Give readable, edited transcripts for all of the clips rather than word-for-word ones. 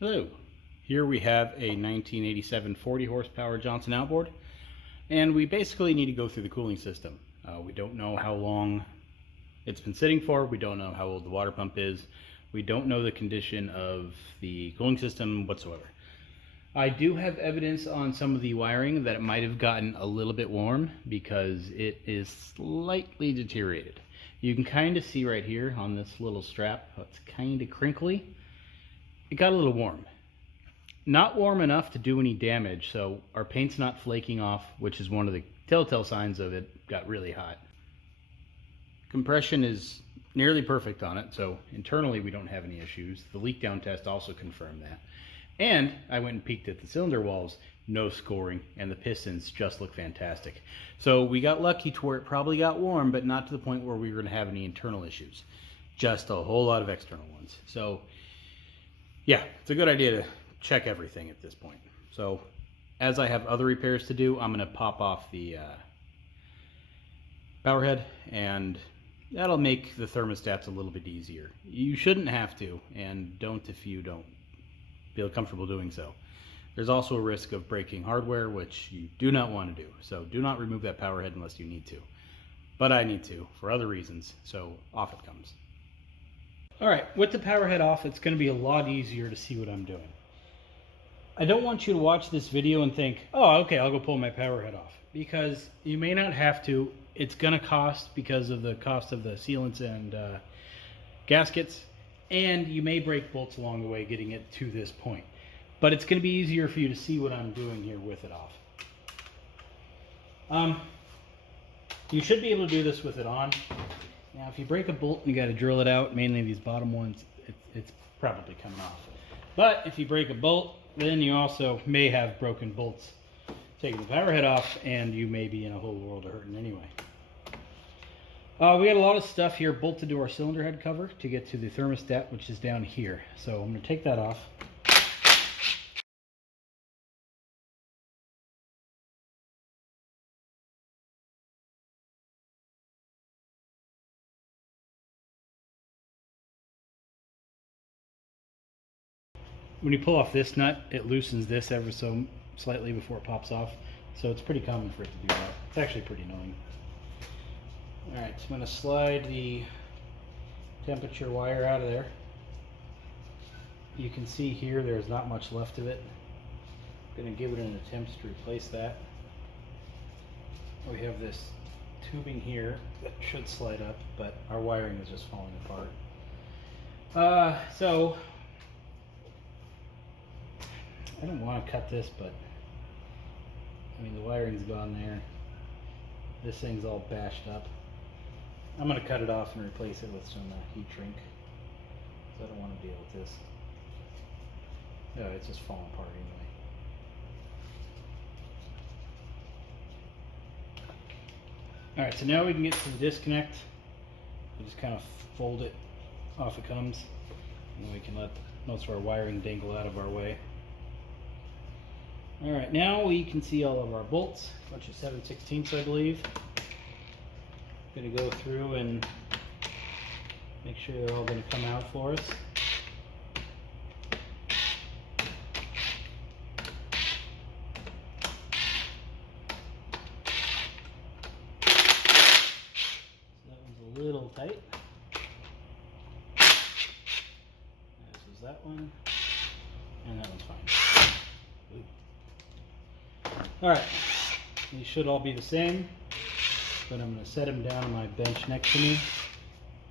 Hello, here we have a 1987 40 horsepower Johnson outboard, and we basically need to go through the cooling system. We don't know how long it's been sitting for, we don't know how old the water pump is, we don't know the condition of the cooling system whatsoever. I do have evidence on some of the wiring that it might have gotten a little bit warm because it is slightly deteriorated. You can kind of see right here on this little strap, it's kind of crinkly. It got a little warm. Not warm enough to do any damage, so our paint's not flaking off, which is one of the telltale signs of it got really hot. Compression is nearly perfect on it, so internally we don't have any issues. The leak down test also confirmed that. And I went and peeked at the cylinder walls, no scoring, and the pistons just look fantastic. So we got lucky to where it probably got warm, but not to the point where we were going to have any internal issues. Just a whole lot of external ones. So yeah, it's a good idea to check everything at this point. So as I have other repairs to do, I'm going to pop off the power head, and that'll make the thermostats a little bit easier. You shouldn't have to, and don't if you don't feel comfortable doing so. There's also a risk of breaking hardware, which you do not want to do. So do not remove that power head unless you need to. But I need to for other reasons, so off it comes. Alright, with the power head off, it's going to be a lot easier to see what I'm doing. I don't want you to watch this video and think, oh, okay, I'll go pull my power head off. Because you may not have to. It's going to cost because of the cost of the sealants and gaskets. And you may break bolts along the way getting it to this point. But it's going to be easier for you to see what I'm doing here with it off. You should be able to do this with it on. Now, if you break a bolt and you got to drill it out, mainly these bottom ones, it's probably coming off. But if you break a bolt, then you also may have broken bolts taking the power head off, and you may be in a whole world of hurting anyway. We got a lot of stuff here bolted to our cylinder head cover to get to the thermostat, which is down here. So I'm going to take that off. When you pull off this nut, it loosens this ever so slightly before it pops off. So it's pretty common for it to do that. It's actually pretty annoying. Alright, so I'm going to slide the temperature wire out of there. You can see here there's not much left of it. I'm going to give it an attempt to replace that. We have this tubing here that should slide up, but our wiring is just falling apart. So I don't want to cut this, but I mean the wiring's gone there. This thing's all bashed up. I'm going to cut it off and replace it with some heat shrink. So I don't want to deal with this. No, it's just falling apart anyway. Alright, so now we can get to the disconnect. We just kind of fold it, off it comes, and then we can let most of our wiring dangle out of our way. Alright, now we can see all of our bolts, a bunch of 7/16 I believe. I'm going to go through and make sure they're all going to come out for us. So that one's a little tight. This is that one, and that one's fine. Alright, these should all be the same, but I'm going to set them down on my bench next to me,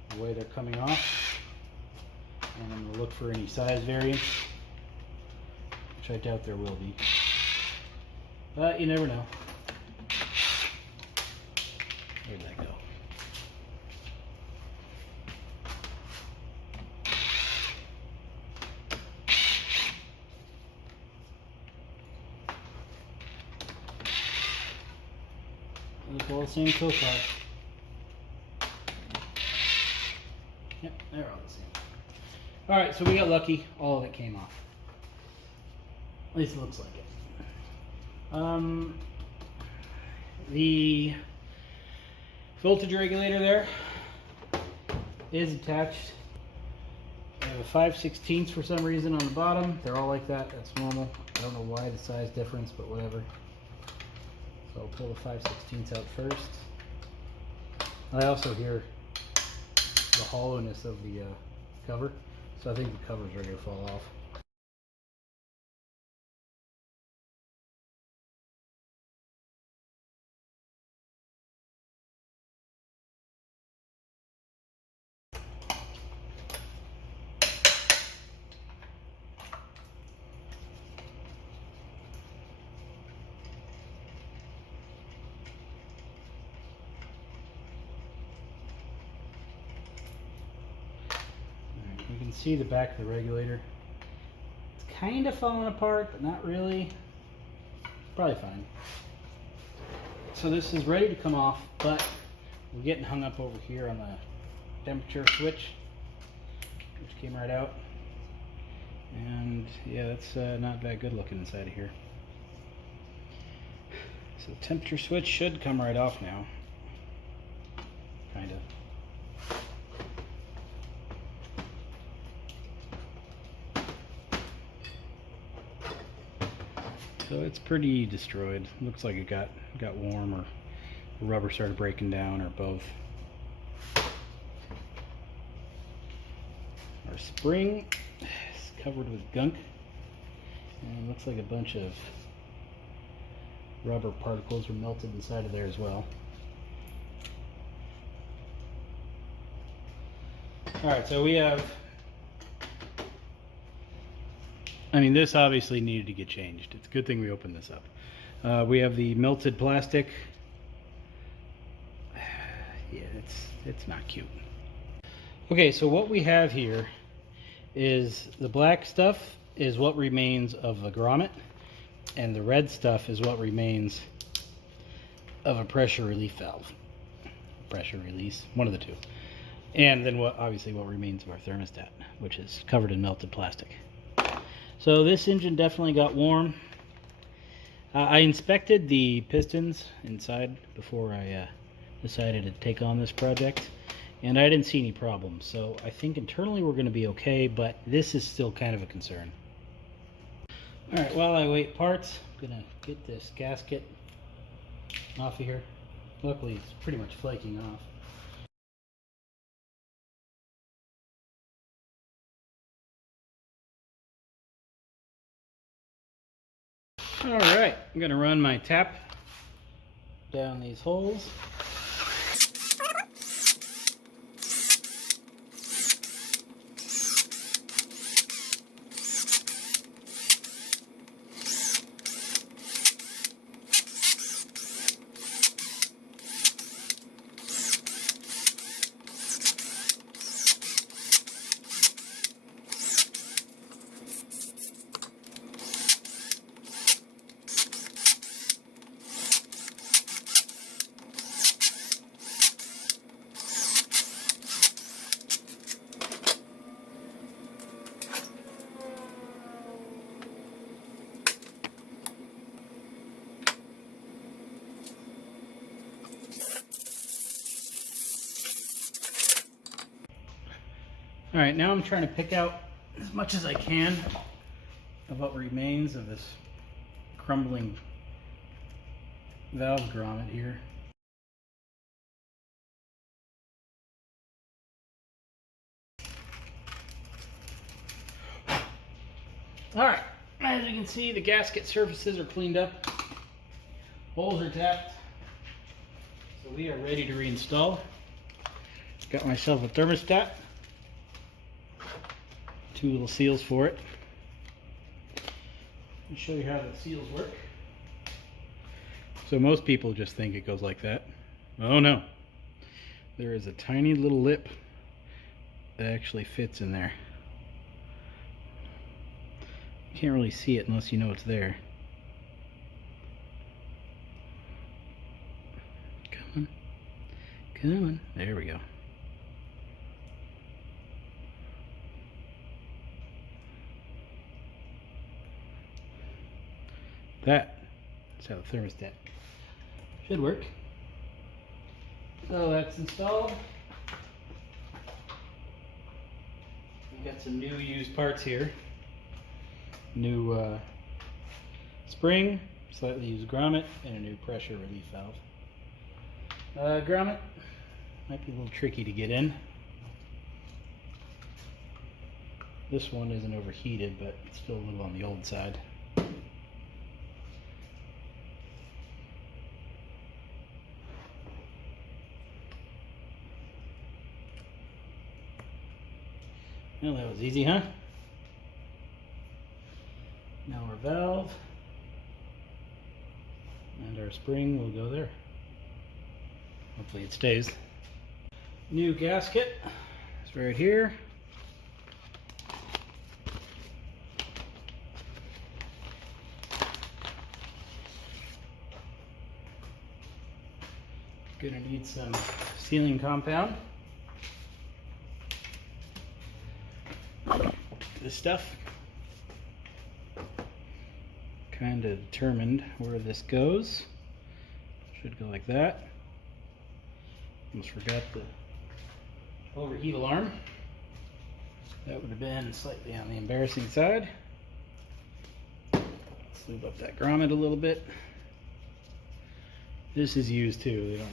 the way they're coming off, and I'm going to look for any size variance, which I doubt there will be, but you never know. Where'd that go? Look all the same so far. Yep, they're all the same. Alright, so we got lucky. All of it came off. At least it looks like it. The voltage regulator there is attached I have a 5/16 for some reason on the bottom. They're all like that. That's normal. I don't know why the size difference, but whatever. So I'll pull the 5/16 out first. I also hear the hollowness of the cover, so I think the cover's ready to fall off. You can see the back of the regulator. It's kind of falling apart, but not really. Probably fine. So this is ready to come off, but we're getting hung up over here on the temperature switch, which came right out. And yeah, that's not that good looking inside of here. So the temperature switch should come right off now. Kind of. So it's pretty destroyed. Looks like it got warm, or the rubber started breaking down, or both. Our spring is covered with gunk, and it looks like a bunch of rubber particles were melted inside of there as well. Alright, so we have, I mean, this obviously needed to get changed. It's a good thing we opened this up. We have the melted plastic. Yeah, it's not cute. Okay, so what we have here is the black stuff is what remains of the grommet, and the red stuff is what remains of a pressure relief valve. Pressure release, one of the two. And then obviously what remains of our thermostat, which is covered in melted plastic. So this engine definitely got warm. I inspected the pistons inside before I decided to take on this project, and I didn't see any problems. So I think internally we're going to be okay, but this is still kind of a concern. Alright, while I wait parts, I'm going to get this gasket off of here. Luckily it's pretty much flaking off. Alright, I'm going to run my tap down these holes. Alright, now I'm trying to pick out as much as I can of what remains of this crumbling valve grommet here. Alright, as you can see, the gasket surfaces are cleaned up, holes are tapped, so we are ready to reinstall. Got myself a thermostat. Two little seals for it. I'll show you how the seals work. So most people just think it goes like that. Oh no. There is a tiny little lip that actually fits in there. You can't really see it unless you know it's there. Come on. Come on. There we go. That's how the thermostat should work. So that's installed. We've got some new used parts here. New spring, slightly used grommet, and a new pressure relief valve. Grommet might be a little tricky to get in. This one isn't overheated, but it's still a little on the old side. Well, that was easy, huh? Now our valve and our spring will go there. Hopefully it stays. New gasket is right here. Gonna need some sealing compound. This stuff kind of determined where this goes. Should go like that. Almost forgot the overheat alarm. That would have been slightly on the embarrassing side. Let's lube up that grommet a little bit. This is used too. They don't.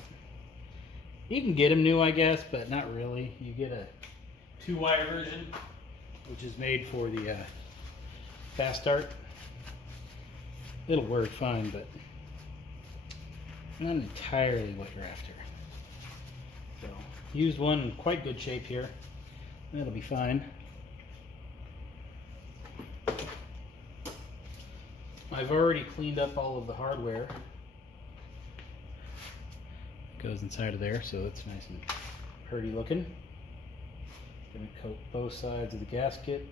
You can get them new, I guess, but not really. You get a 2-wire version, which is made for the fast start. It'll work fine, but not entirely what you're after. So, used one in quite good shape here. That'll be fine. I've already cleaned up all of the hardware. Goes inside of there, so it's nice and pretty looking. Gonna coat both sides of the gasket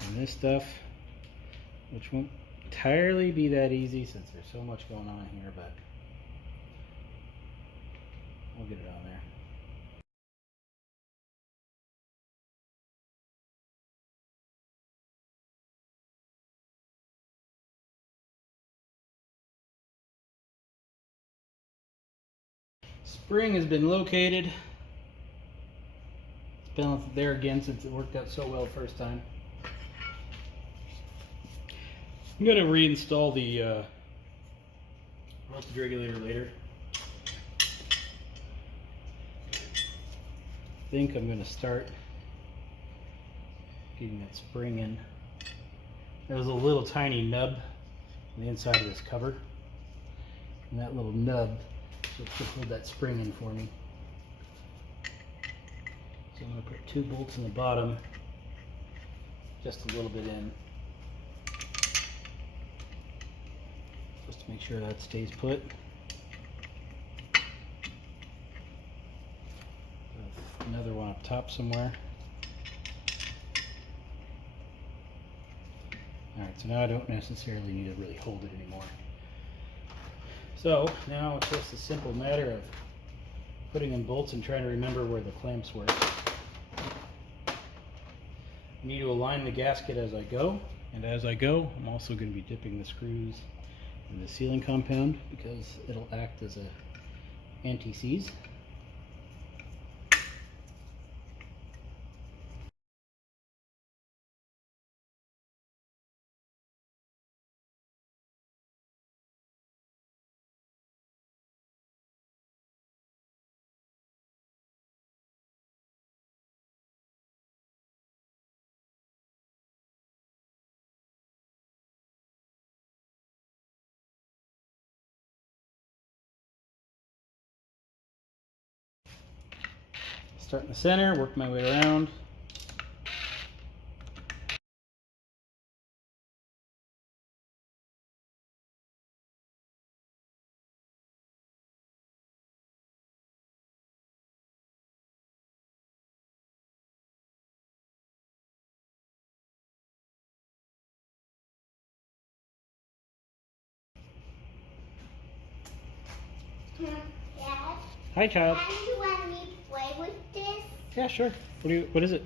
and this stuff, which won't entirely be that easy since there's so much going on here, but we'll get it on there. Spring has been located. It's been there again since it worked out so well the first time. I'm going to reinstall the voltage regulator later. I think I'm going to start getting that spring in. There's a little tiny nub on the inside of this cover, and that little nub should hold that spring in for me. So I'm going to put 2 bolts in the bottom, just a little bit in, just to make sure that stays put. Another one up top somewhere. Alright, so now I don't necessarily need to really hold it anymore. So now it's just a simple matter of putting in bolts and trying to remember where the clamps were. I need to align the gasket as I go, and as I go I'm also going to be dipping the screws in the sealing compound because it'll act as a anti-seize. Start in the center, work my way around. Dad, Hi, child. can you let me play with this? Yeah, sure. What is it?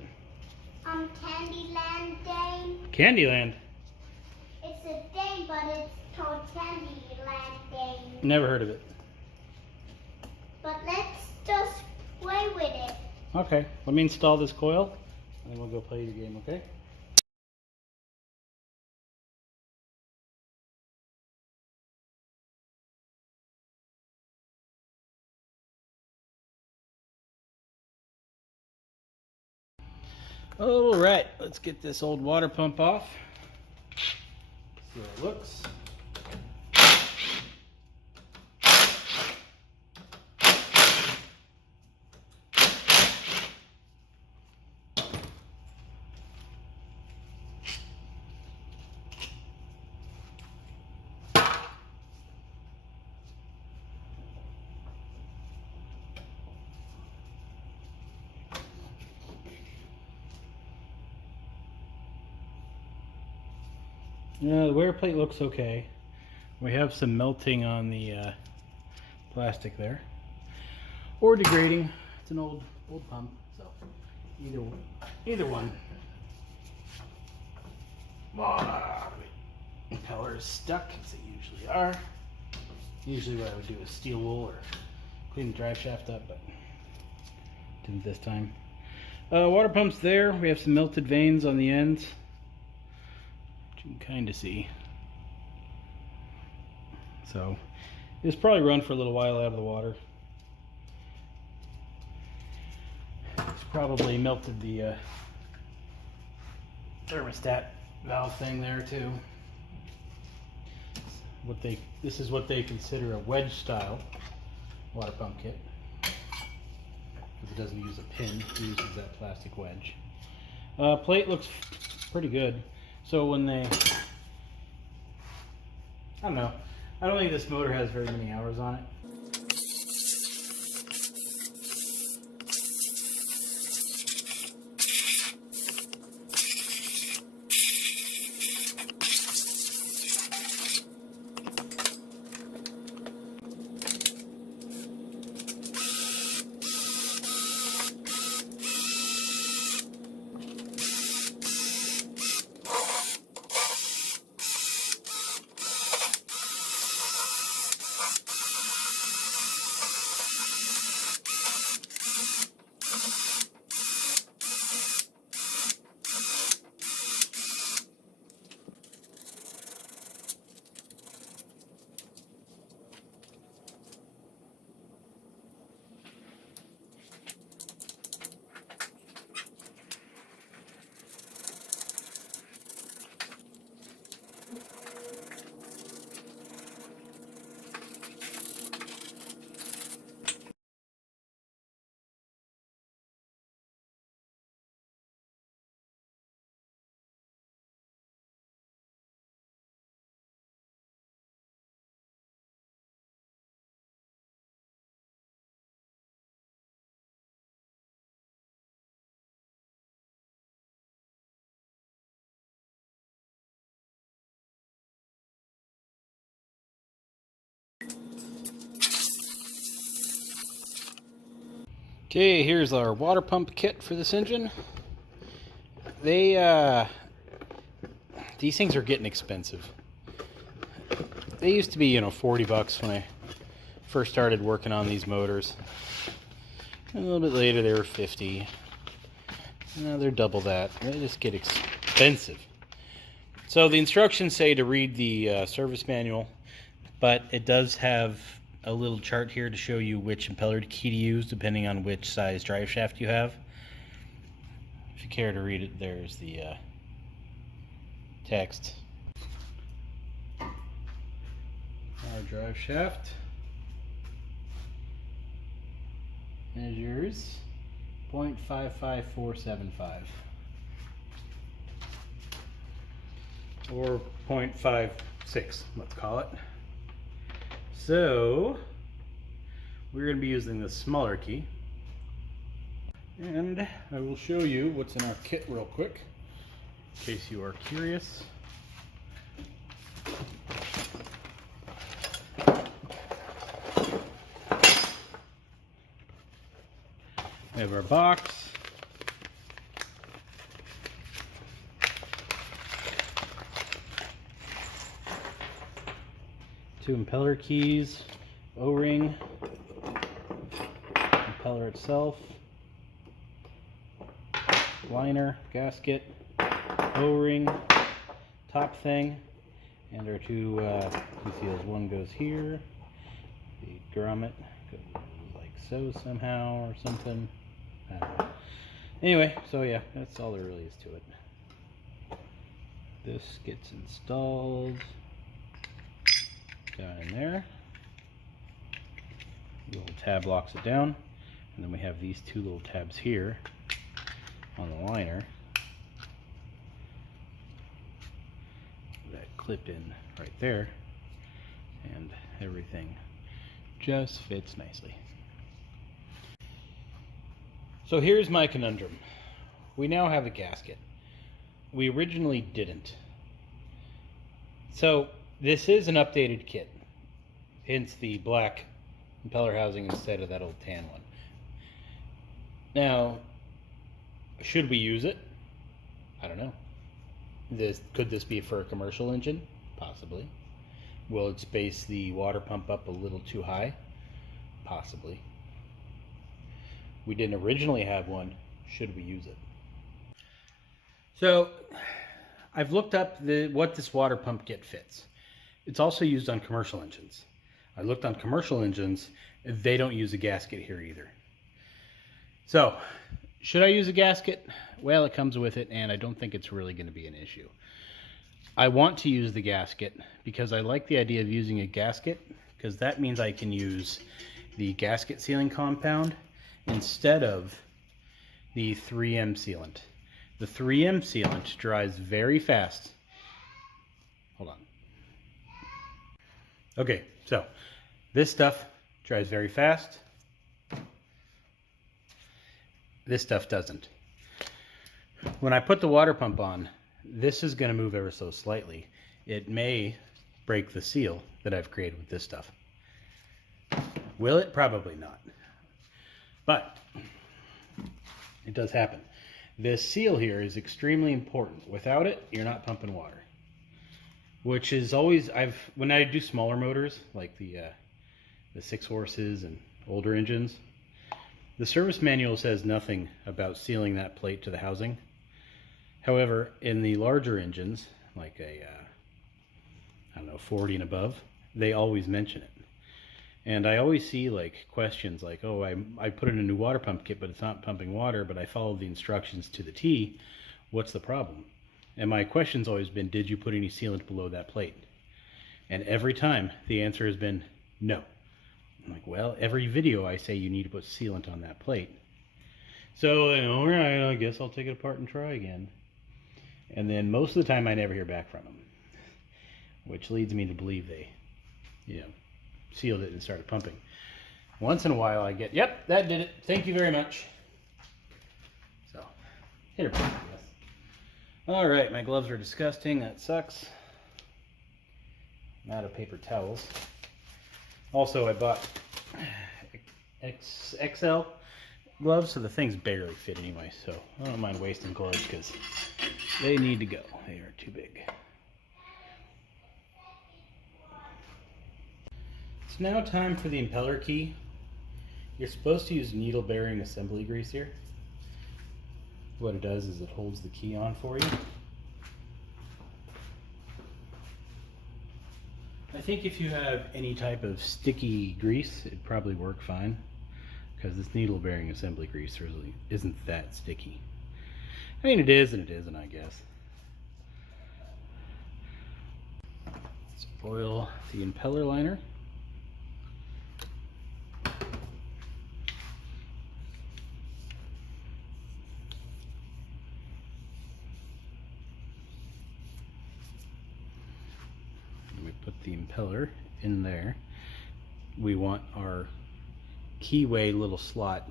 Candyland Day. Candyland. It's a day, but it's called Candyland Day. Never heard of it. But let's just play with it. Okay, let me install this coil. and then we'll go play the game, okay? All right, let's get this old water pump off. See how it looks. The wear plate looks okay. We have some melting on the plastic there, or degrading. It's an old pump, so either one. Impeller is stuck, as they usually are. Usually what I would do is steel wool or clean the drive shaft up, but didn't this time. Water pump's there. We have some melted vanes on the ends, which you can kind of see. So it's probably run for a little while out of the water. It's probably melted the thermostat valve thing there too. This is what they consider a wedge style water pump kit, because it doesn't use a pin, it uses that plastic wedge. Plate looks pretty good. So when they, I don't know, I don't think this motor has very many hours on it. Okay, here's our water pump kit for this engine. These things are getting expensive. They used to be, $40 when I first started working on these motors. And a little bit later they were 50. Now they're double that. They just get expensive. So the instructions say to read the service manual, but it does have a little chart here to show you which impeller key to use depending on which size drive shaft you have. If you care to read it, there's the text. Our drive shaft measures 0.55475 or 0.56, let's call it. So we're going to be using the smaller key, and I will show you what's in our kit real quick in case you are curious. We have our box, two impeller keys, O-ring, impeller itself, liner, gasket, O-ring, top thing, and our two seals. One goes here, the grommet goes like so somehow or something. I don't know. Anyway, so yeah, that's all there really is to it. This gets installed down in there. The little tab locks it down, and then we have these two little tabs here on the liner that clip in right there, and everything just fits nicely. So here's my conundrum. We now have a gasket. We originally didn't. So this is an updated kit, hence the black impeller housing instead of that old tan one. Now, should we use it? I don't know. Could this be for a commercial engine? Possibly. Will it space the water pump up a little too high? Possibly. We didn't originally have one. Should we use it? So, I've looked up what this water pump kit fits. It's also used on commercial engines. I looked on commercial engines, they don't use a gasket here either. So, should I use a gasket? Well, it comes with it, and I don't think it's really going to be an issue. I want to use the gasket because I like the idea of using a gasket, because that means I can use the gasket sealing compound instead of the 3M sealant. The 3M sealant dries very fast. Hold on. Okay, so this stuff dries very fast. This stuff doesn't. When I put the water pump on, this is going to move ever so slightly. It may break the seal that I've created with this stuff. Will it? Probably not. But it does happen. This seal here is extremely important. Without it, you're not pumping water. Which is always, when I do smaller motors, like the 6 horses and older engines, the service manual says nothing about sealing that plate to the housing. However, in the larger engines, like a, 40 and above, they always mention it. And I always see like questions like, oh, I put in a new water pump kit, but it's not pumping water, but I followed the instructions to the T. What's the problem? And my question's always been, did you put any sealant below that plate? And every time the answer has been no. I'm like, well, every video I say you need to put sealant on that plate. So, all right, I guess I'll take it apart and try again. And then most of the time I never hear back from them, which leads me to believe they, sealed it and started pumping. Once in a while I get, yep, that did it. Thank you very much. So, hit her back, I guess. All right, my gloves are disgusting. That sucks. I'm out of paper towels. Also, I bought XL gloves, so the things barely fit anyway, so I don't mind wasting clothes because they need to go. They are too big. It's now time for the impeller key. You're supposed to use needle bearing assembly grease here. What it does is it holds the key on for you. I think if you have any type of sticky grease, it'd probably work fine, because this needle bearing assembly grease really isn't that sticky. I mean, it is and it isn't, I guess. Let's oil the impeller liner. Put the impeller in there. We want our keyway little slot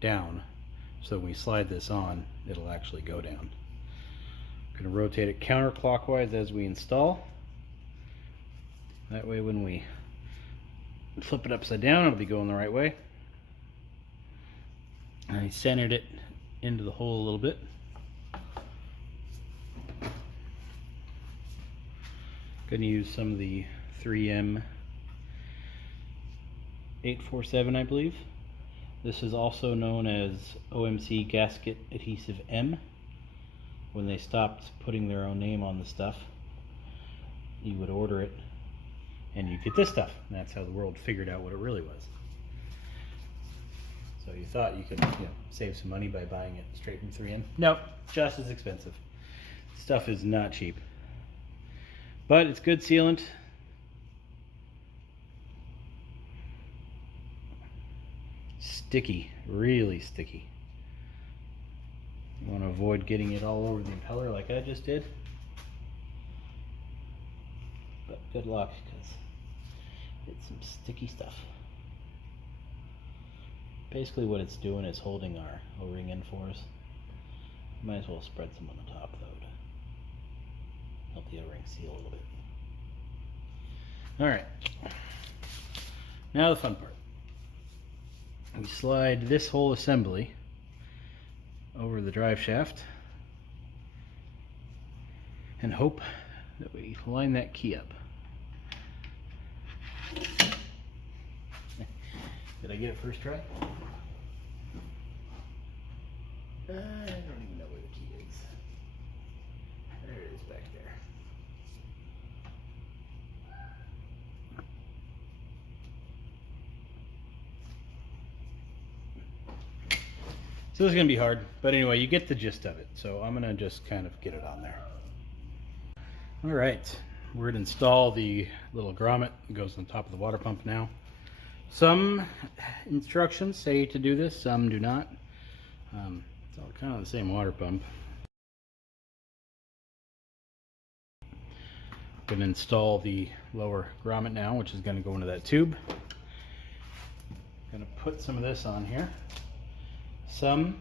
down, so when we slide this on, it'll actually go down. I'm going to rotate it counterclockwise as we install. That way when we flip it upside down, it'll be going the right way. I centered it into the hole a little bit. Going to use some of the 3M 847, I believe. This is also known as OMC Gasket Adhesive M. When they stopped putting their own name on the stuff, you would order it and you get this stuff. And that's how the world figured out what it really was. So you thought you could, save some money by buying it straight from 3M. Nope, just as expensive. Stuff is not cheap. But it's good sealant. Sticky, really sticky. You want to avoid getting it all over the impeller like I just did. But good luck, because it's some sticky stuff. Basically what it's doing is holding our O-ring in for us. Might as well spread some on the top though to help the O-ring seal a little bit. Alright, now the fun part. We slide this whole assembly over the drive shaft and hope that we line that key up. Did I get it first try? I don't even know where the key is. There it is back there. So this is going to be hard, but anyway, you get the gist of it. So I'm going to just kind of get it on there. All right, we're going to install the little grommet that goes on top of the water pump now. Some instructions say to do this, some do not. It's all kind of the same water pump. I'm going to install the lower grommet now, which is going to go into that tube. I'm going to put some of this on here. Some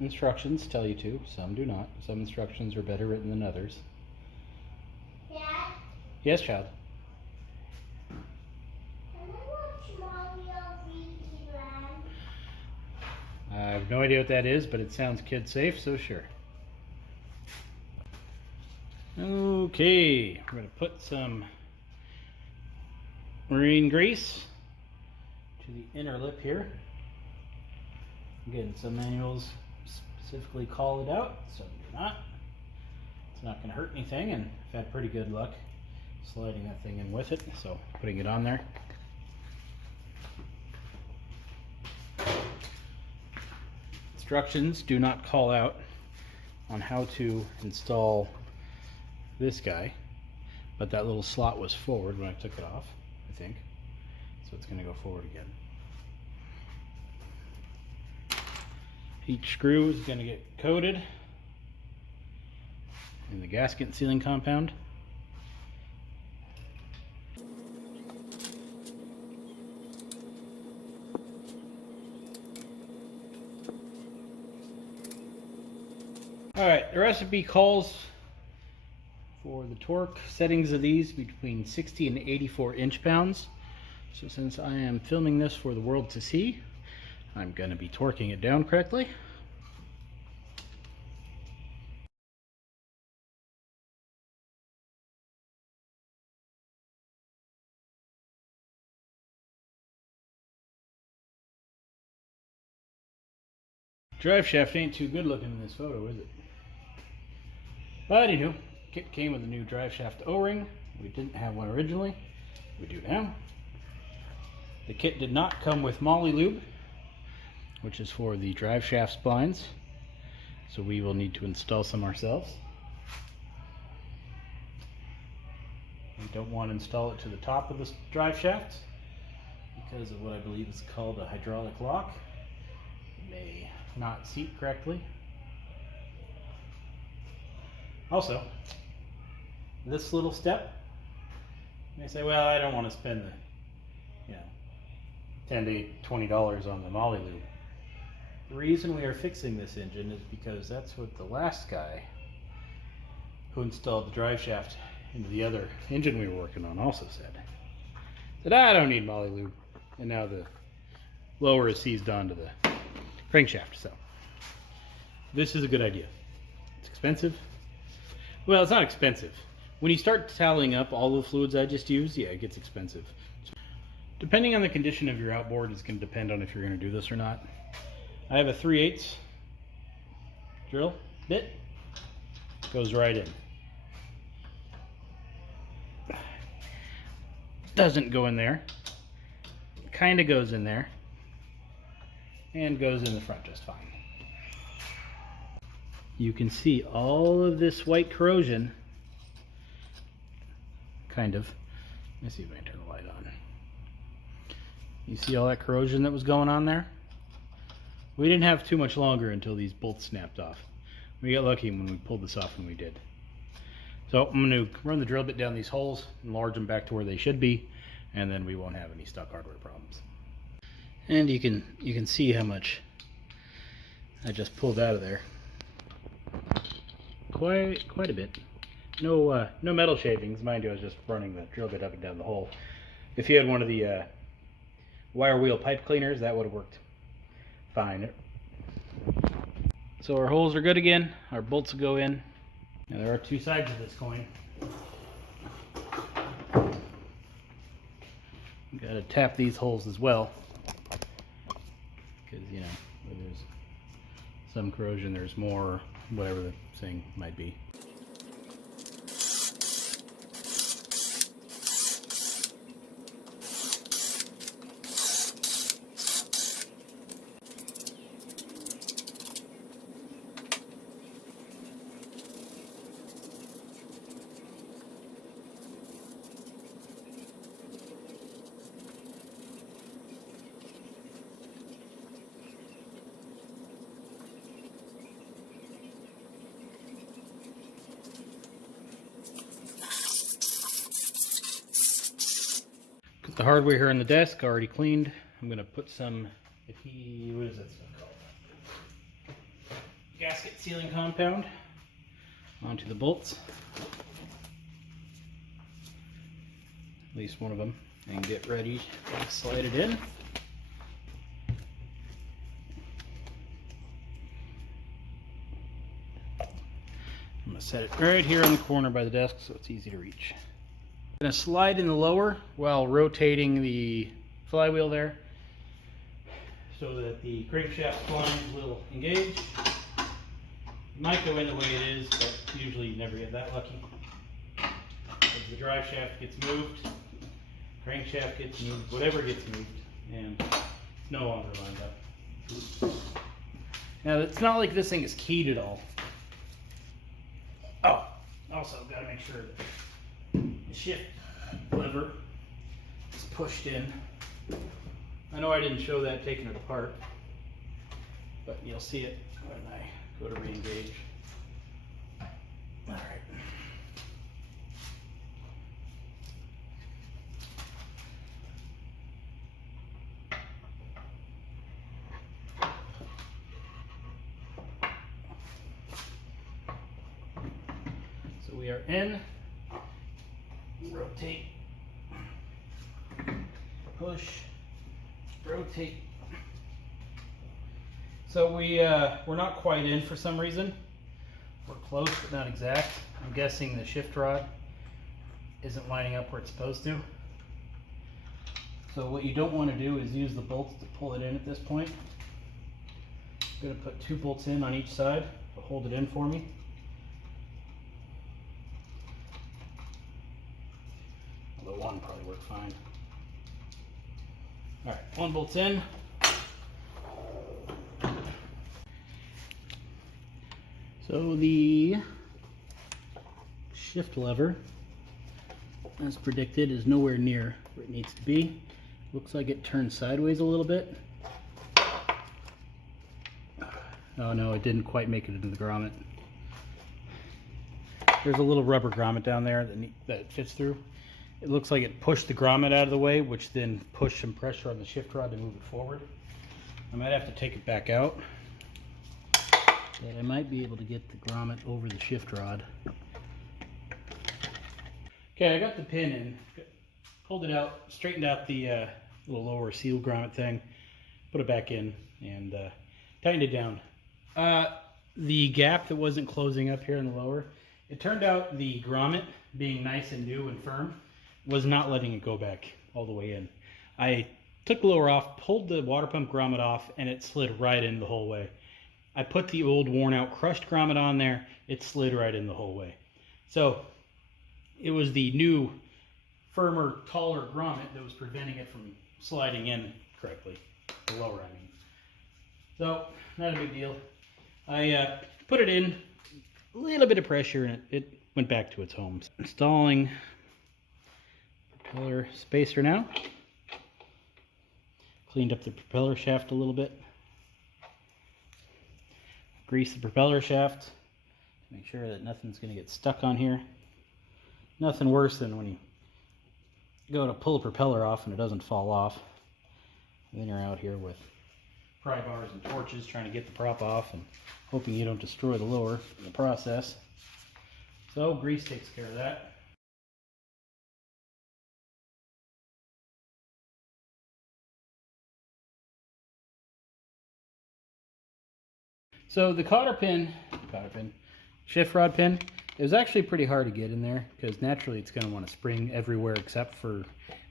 instructions tell you to, some do not. Some instructions are better written than others. Dad? Yes, child? Can I watch Mario Land? I have no idea what that is, but it sounds kid safe, so sure. Okay, we're going to put some marine grease to the inner lip here. Again, some manuals specifically call it out, some do not. It's not going to hurt anything, and I've had pretty good luck sliding that thing in with it, so putting it on there. Instructions do not call out on how to install this guy, but that little slot was forward when I took it off, I think, so it's going to go forward again. Each screw is going to get coated in the gasket sealing compound. Alright, the recipe calls for the torque settings of these between 60 and 84 inch-pounds. So since I am filming this for the world to see, I'm going to be torquing it down correctly. Drive shaft ain't too good looking in this photo, is it? But anywho, kit came with a new drive shaft O-ring. We didn't have one originally. We do now. The kit did not come with moly lube, which is for the drive shaft splines. So we will need to install some ourselves. We don't want to install it to the top of the drive shaft because of what I believe is called a hydraulic lock. It may not seat correctly. Also, this little step, you may say, well, I don't want to spend the $10 to $20 on the moly lube. The reason we are fixing this engine is because that's what the last guy who installed the drive shaft into the other engine we were working on also said. Said, I don't need moly lube. And now the lower is seized onto the crankshaft. So this is a good idea. It's expensive. Well, it's not expensive. When you start tallying up all the fluids I just used, yeah, it gets expensive. Depending on the condition of your outboard is going to depend on if you're going to do this or not. I have a 3/8 drill bit. Goes right in. Doesn't go in there. Kind of goes in there. And goes in the front just fine. You can see all of this white corrosion. Kind of. Let me see if I can turn the light on. You see all that corrosion that was going on there? We didn't have too much longer until these bolts snapped off. We got lucky when we pulled this off when we did. So I'm going to run the drill bit down these holes, enlarge them back to where they should be, and then we won't have any stuck hardware problems. And you can see how much I just pulled out of there. Quite a bit. No metal shavings, mind you. I was just running the drill bit up and down the hole. If you had one of the wire wheel pipe cleaners, that would have worked fine. So our holes are good again. Our bolts will go in. Now there are two sides of this coin. Got to tap these holes as well, because you know where there's some corrosion, there's more, whatever the thing might be. The hardware here on the desk already cleaned. I'm gonna put some, what is that stuff called? Gasket sealing compound onto the bolts. At least one of them, and get ready to slide it in. I'm gonna set it right here on the corner by the desk so it's easy to reach. I'm going to slide in the lower while rotating the flywheel there so that the crankshaft lines will engage. It might go in the way it is, but usually you never get that lucky. As the drive shaft gets moved, crankshaft gets moved, whatever gets moved, and it's no longer lined up. Now it's not like this thing is keyed at all. Oh, also got to make sure that the shift lever is pushed in. I know I didn't show that taking it apart, but you'll see it when I go to re-engage. All right. So we are in. Rotate, push, rotate. So we're not quite in for some reason. We're close but not exact. I'm guessing the shift rod isn't lining up where it's supposed to. So what you don't want to do is use the bolts to pull it in at this point. I'm going to put 2 bolts in on each side to hold it in for me. Although one probably worked fine. All right, 1 bolt's in. So the shift lever, as predicted, is nowhere near where it needs to be. Looks like it turned sideways a little bit. Oh no, it didn't quite make it into the grommet. There's a little rubber grommet down there that it fits through. It looks like it pushed the grommet out of the way, which then pushed some pressure on the shift rod to move it forward. I might have to take it back out, but I might be able to get the grommet over the shift rod. Okay, I got the pin in, pulled it out, straightened out the little lower seal grommet thing, put it back in, and tightened it down. The gap that wasn't closing up here in the lower, it turned out the grommet, being nice and new and firm, was not letting it go back all the way in. I took the lower off, pulled the water pump grommet off, and it slid right in the whole way. I put the old worn out crushed grommet on there, it slid right in the whole way. So it was the new, firmer, taller grommet that was preventing it from sliding in correctly. The lower, I mean. So, not a big deal. I put it in, a little bit of pressure, and it went back to its home. Installing propeller spacer now. Cleaned up the propeller shaft a little bit. Grease the propeller shaft. Make sure that nothing's going to get stuck on here. Nothing worse than when you go to pull a propeller off and it doesn't fall off. And then you're out here with pry bars and torches trying to get the prop off and hoping you don't destroy the lower in the process. So grease takes care of that. So the cotter pin, shift rod pin, it was actually pretty hard to get in there because naturally it's going to want to spring everywhere except for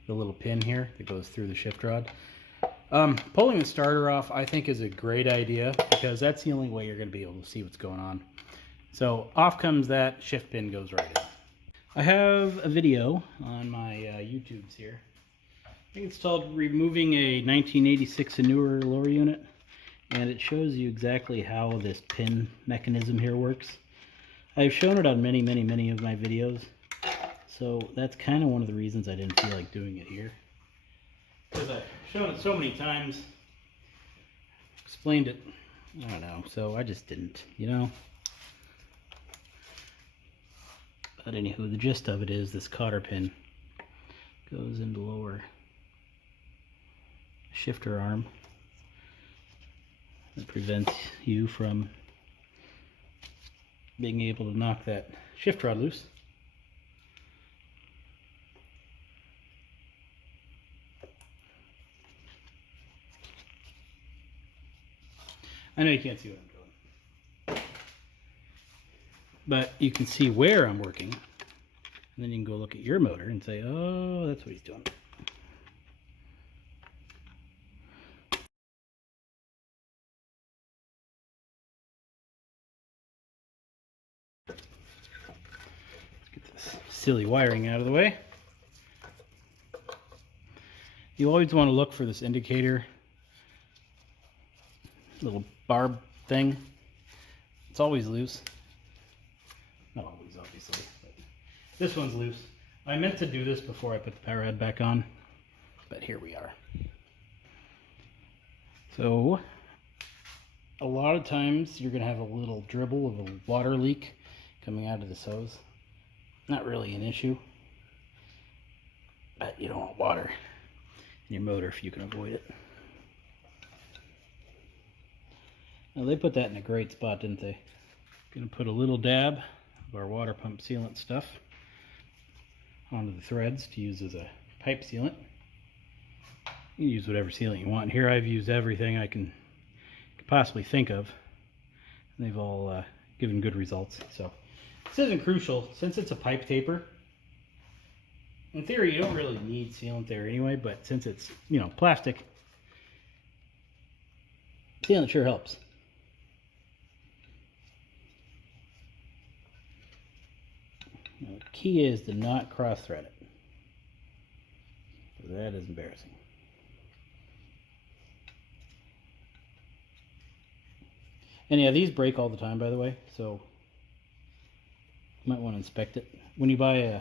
the little pin here that goes through the shift rod. Pulling the starter off I think is a great idea because that's the only way you're going to be able to see what's going on. So off comes that, shift pin goes right in. I have a video on my YouTubes here. I think it's called Removing a 1986 and Newer Lower Unit. And it shows you exactly how this pin mechanism here works. I've shown it on many of my videos, so that's kind of one of the reasons I didn't feel like doing it here. Because I've shown it so many times, explained it, I don't know, so I just didn't, you know. But anywho, the gist of it is this cotter pin goes into lower shifter arm. It prevents you from being able to knock that shift rod loose. I know you can't see what I'm doing, but you can see where I'm working, and then you can go look at your motor and say, oh, that's what he's doing. Silly wiring out of the way. You always want to look for this indicator, little barb thing. It's always loose. Not always, obviously, but this one's loose. I meant to do this before I put the power head back on, but here we are. So a lot of times you're going to have a little dribble of a water leak coming out of this hose. Not really an issue, but you don't want water in your motor if you can avoid it. Now they put that in a great spot, didn't they? Gonna put a little dab of our water pump sealant stuff onto the threads to use as a pipe sealant. You can use whatever sealant you want. Here I've used everything I can possibly think of, and they've all given good results. So this isn't crucial since it's a pipe taper. In theory, you don't really need sealant there anyway, but since it's, you know, plastic, sealant sure helps. Now, the key is to not cross thread it. That is embarrassing. And yeah, these break all the time, by the way, so you might want to inspect it. When you buy a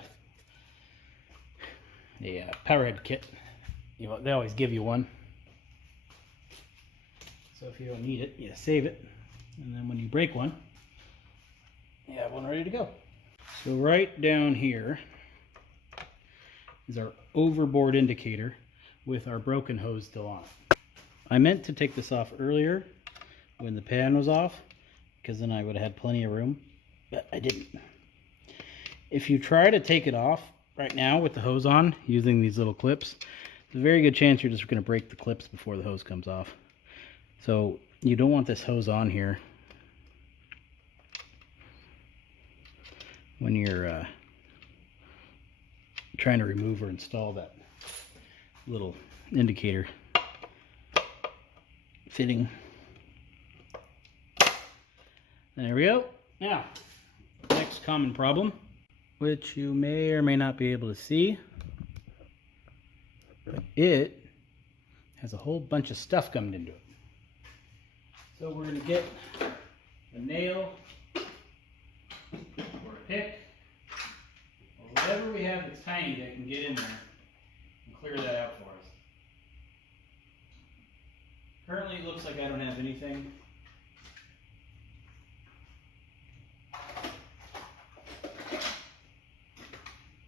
powerhead kit, you know, they always give you one. So if you don't need it, you save it. And then when you break one, you have one ready to go. So right down here is our overboard indicator with our broken hose still on it. I meant to take this off earlier when the pan was off, because then I would have had plenty of room, but I didn't. If you try to take it off right now with the hose on using these little clips, there's a very good chance you're just going to break the clips before the hose comes off. So you don't want this hose on here when you're trying to remove or install that little indicator fitting. There we go. Now, next common problem, which you may or may not be able to see, but it has a whole bunch of stuff coming into it. So we're going to get a nail or a pick or whatever we have that's tiny that can get in there and clear that out for us. Currently it looks like I don't have anything.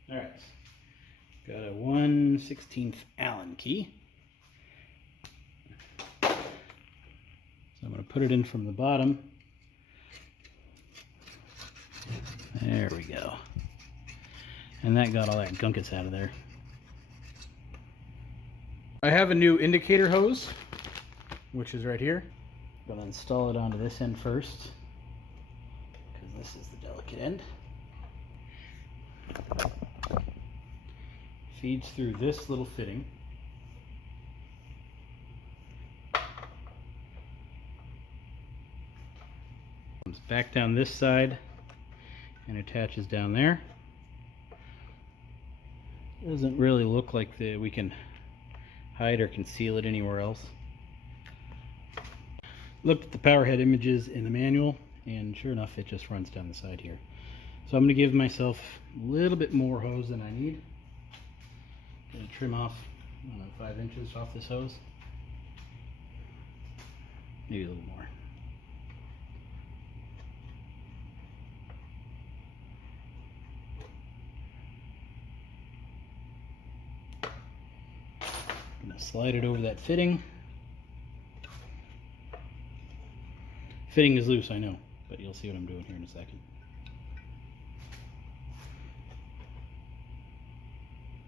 Alright, got a 1/16 Allen key. So I'm going to put it in from the bottom. There we go. And that got all that gunkus out of there. I have a new indicator hose, which is right here. I'm going to install it onto this end first, because this is the delicate end. Feeds through this little fitting. Comes back down this side and attaches down there. Doesn't really look like we can hide or conceal it anywhere else. Looked at the power head images in the manual, and sure enough it just runs down the side here. So I'm going to give myself a little bit more hose than I need. I'm going to trim off, I don't know, 5 inches off this hose. Maybe a little more. I'm going to slide it over that fitting. Fitting is loose, I know, but you'll see what I'm doing here in a second.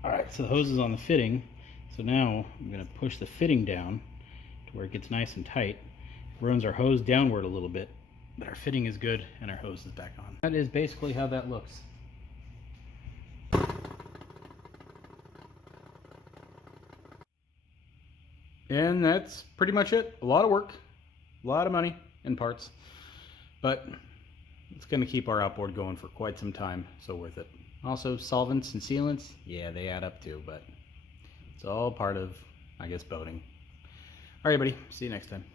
Alright, so the hose is on the fitting, so now I'm going to push the fitting down to where it gets nice and tight. It runs our hose downward a little bit, but our fitting is good and our hose is back on. That is basically how that looks. And that's pretty much it. A lot of work, a lot of money and parts, but it's going to keep our outboard going for quite some time, so worth it. Also, solvents and sealants, yeah, they add up too, but it's all part of, I guess, boating. All right, buddy, see you next time.